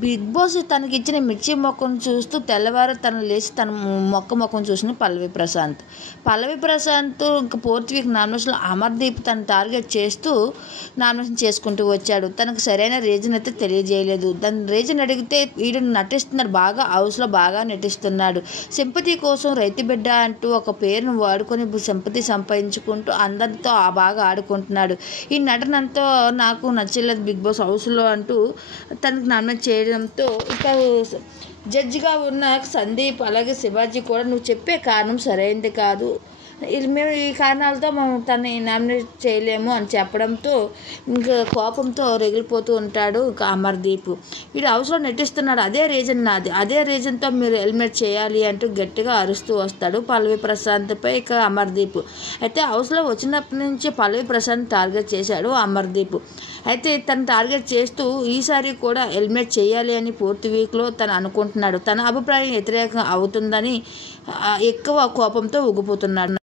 Big boss తనకిచ్చిన మిర్చి మొక్కను చూస్తూ తెల్లవారు తను లేచి తన మొక్క మొక్కను చూసిన పల్లవి ప్రశాంత్. పల్లవి ప్రశాంత్ ఇంక 4th వీక్ నామినేషన్లో అమర్దీప్ తను టార్గెట్ చేస్తూ నామినేషన్ చేసుకుంటూ వచ్చాడు. తనకు సరైన రీజన్ అయితే తెలియజేయలేదు. దాని రీజన్ అడిగితే వీడు నటిస్తున్నాడు, బాగా హౌస్లో బాగా నటిస్తున్నాడు, సింపతి కోసం రైతు బిడ్డ అంటూ ఒక పేరును వాడుకొని సింపతి సంపాదించుకుంటూ అందరితో బాగా ఆడుకుంటున్నాడు. ఈ నటనంతా నాకు నచ్చలేదు బిగ్ బాస్ హౌస్లో అంటూ తనకు నామినేట్ చేయడంతో ఇక జడ్జిగా ఉన్న సందీప్ అలాగే శివాజీ కూడా నువ్వు చెప్పే కారణం సరైనది కాదు, మేము ఈ కారణాలతో మనం తనని నామినేట్ చేయలేము అని చెప్పడంతో ఇంకా కోపంతో రగిలిపోతూ ఉంటాడు ఇంకా అమర్దీప్. వీడు హౌస్లో నటిస్తున్నాడు, అదే రీజన్ నాది, అదే రీజన్తో మీరు ఎలిమినేట్ చేయాలి అంటూ గట్టిగా అరుస్తూ వస్తాడు పల్లవి ప్రశాంత్పై ఇక అమర్దీప్. అయితే హౌస్లో వచ్చినప్పటి నుంచి పల్లవి ప్రశాంత్ టార్గెట్ చేశాడు అమర్దీప్. అయితే తను టార్గెట్ చేస్తూ ఈసారి కూడా ఎలిమినేట్ చేయాలి అని 4th వీక్లో తను అనుకుంటున్నాడు. తన అభిప్రాయం వ్యతిరేకం అవుతుందని ఎక్కువ కోపంతో ఊగిపోతున్నాడు.